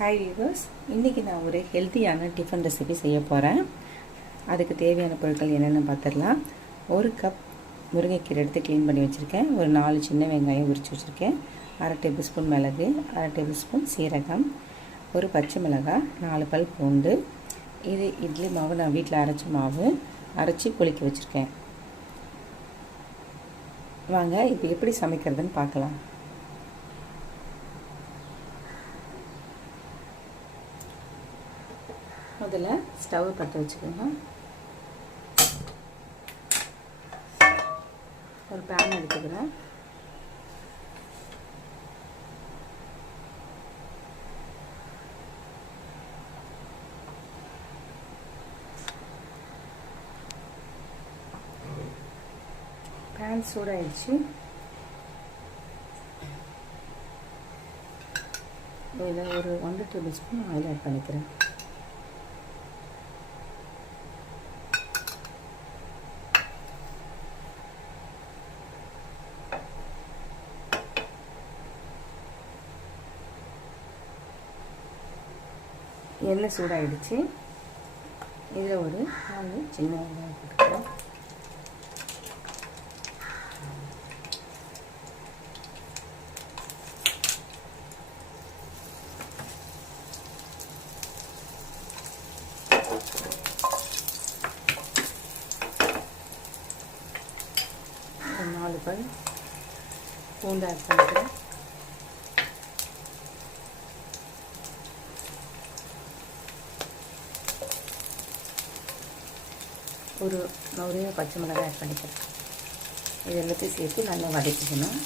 Hi viewers, இன்றைக்கி நான் ஒரு ஹெல்த்தியான டிஃபன் ரெசிபி செய்ய போகிறேன். அதுக்கு தேவையான பொருட்கள் என்னென்னு பார்த்துடலாம். ஒரு கப் முருங்கைக்கீரை எடுத்து க்ளீன் பண்ணி வச்சுருக்கேன். ஒரு 4 சின்ன வெங்காயம் உரித்து வச்சுருக்கேன். 1/2 டேபிள் ஸ்பூன் மிளகு, 1/2 டேபிள் ஸ்பூன் சீரகம், ஒரு பச்சை மிளகாய், 4 பல் பூண்டு. இது இட்லி மாவு நான் வீட்டில் அரைச்ச மாவு, அரைச்சி புளிக்க வச்சுருக்கேன். வாங்க இப்போ எப்படி சமைக்கிறதுன்னு பார்க்கலாம். முதல்ல ஸ்டவ் பற்ற வச்சுக்கோங்க. ஒரு பேன் எடுத்துக்கிறேன். பேன் சூடாயிடுச்சு. இதில் ஒரு 1 டேபிள் ஸ்பூன் ஆயில் ஆட் பண்ணிக்கிறேன். எண்ணெய் சூடாகிடுச்சு. இதில் ஒரு 4 சின்ன வெங்காயம் போட்டுக்கிறேன். ஒரு 4 பல் பூண்டு ஆட் பண்ணிக்கிறேன். ஒரே பச்சை மிளகாய் ஆட் பண்ணிக்கிறேன். இது எல்லாத்தையும் சேர்த்து நல்லா வதக்கிக்கணும்.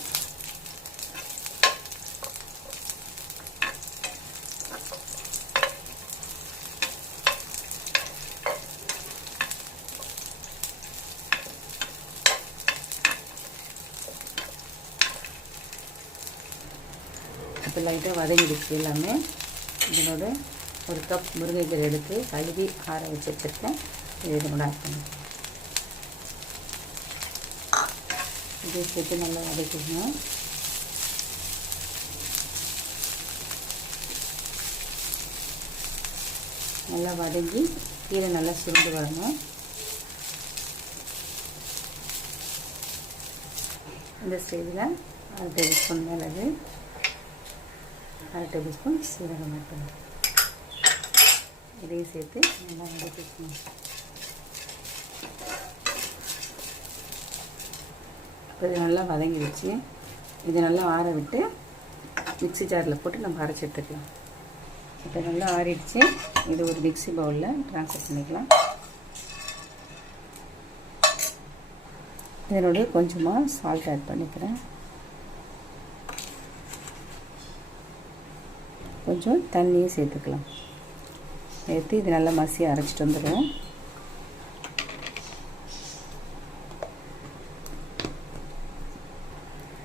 இப்போ லைட்டாக வதங்கிடுச்சு எல்லாமே. இதனோட ஒரு கப் முருங்கைக்கீரை எடுத்து கழுவி ஆற வச்சு வச்சுருக்கேன். இது கூட ஆட் பண்ணி இதை சேர்த்து நல்லா வதக்கிக்கணும். நல்லா வதங்கி கீரை நல்லா சுருண்டு வரணும். இந்த ஸ்டேஜில் 1/2 டேபிள் ஸ்பூன் மிளகு, 1/2 டேபிள் ஸ்பூன் சீரகம் ஆட் பண்ணணும். இதையும் சேர்த்து நல்லா வதக்கிக்கணும். இது நல்லா வதங்கிடுச்சு. இது நல்லா ஆற விட்டு மிக்ஸி ஜாரில் போட்டு நம்ம அரைச்சி எடுத்துக்கலாம். இப்போ நல்லா ஆறிடுச்சு. இது ஒரு மிக்ஸி பவுலில் ட்ரான்ஸ்ஃபர் பண்ணிக்கலாம். இதனோட கொஞ்சமாக சால்ட் ஆட் பண்ணிக்கிறேன். கொஞ்சம் தண்ணியும் சேர்த்துக்கலாம். சேர்த்து இது நல்லா மசியை அரைச்சிட்டு வந்துடும்.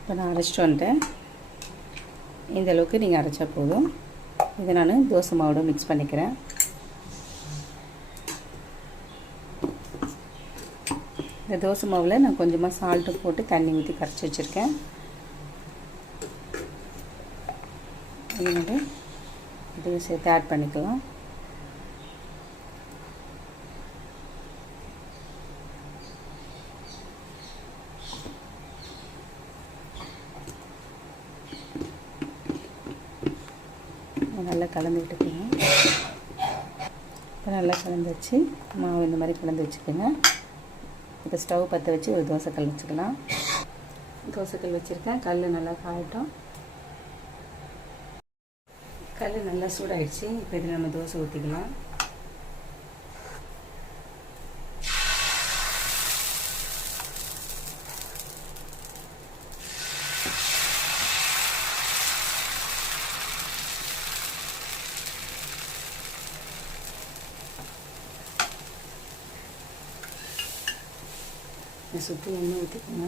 இப்போ நான் அரைச்சிட்டு வந்துட்டேன். இந்த அளவுக்கு நீங்கள் அரைச்சா போதும். இதை நான் தோசை மாவோட மிக்ஸ் பண்ணிக்கிறேன். இந்த தோசை மாவில் நான் கொஞ்சமாக சால்ட்டு போட்டு தண்ணி ஊற்றி கரைச்சி வச்சுருக்கேன். இதோட இதையும் சேர்த்து ஆட் பண்ணிக்கலாம். நல்லா கலந்து விட்டுக்கணும். இப்போ நல்லா கலந்து வச்சு மாவு இந்த மாதிரி கலந்து வச்சுக்கோங்க. இப்போ ஸ்டவ் பற்ற வச்சு ஒரு தோசைக்கல் வச்சுக்கலாம். தோசைக்கல் வச்சுருக்கேன். கல் நல்லா காயட்டும். கல் நல்லா சூடாயிடுச்சு. இப்போ இதில் நம்ம தோசை ஊற்றிக்கலாம். சுற்றி எண்ணெய் ஊற்றிக்கோங்க.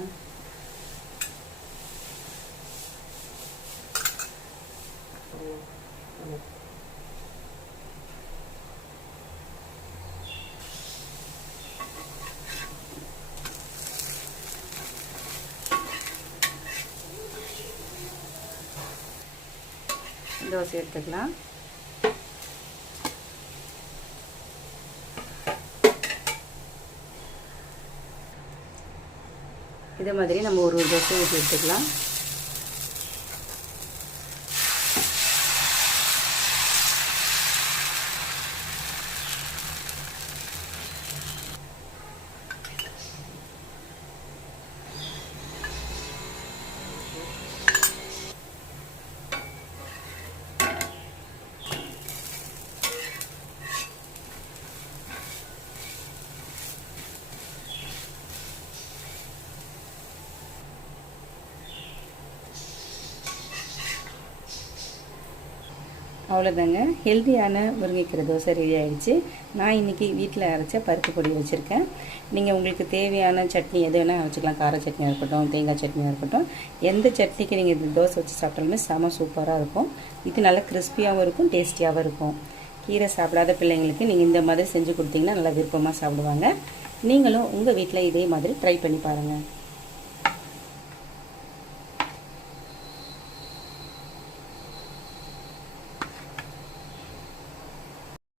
தோசை எடுத்துக்கலாம். இதே மாதிரி நம்ம ஒரு தோசை ஊற்றி எடுத்துக்கலாம். அவ்வளோதாங்க, ஹெல்த்தியான முருங்கைக்கீரை தோசை ரெடி ஆகிடுச்சு. நான் இன்றைக்கி வீட்டில் அரைச்ச பருப்பு பொடி வச்சுருக்கேன். நீங்கள் உங்களுக்கு தேவையான சட்னி எது வேணால் அரைச்சிக்கலாம். கார சட்னியாக இருக்கட்டும், தேங்காய் சட்னியாக இருக்கட்டும், எந்த சட்னிக்கு நீங்கள் இந்த தோசை வச்சு சாப்பிட்டாலுமே செம சூப்பராக இருக்கும். இது நல்லா கிறிஸ்பியாகவும் இருக்கும், டேஸ்டியாகவும் இருக்கும். கீரை சாப்பிடாத பிள்ளைங்களுக்கு நீங்கள் இந்த மாதிரி செஞ்சு கொடுத்தீங்கன்னா நல்லா விருப்பமாக சாப்பிடுவாங்க. நீங்களும் உங்கள் வீட்டில் இதே மாதிரி ட்ரை பண்ணி பாருங்கள்.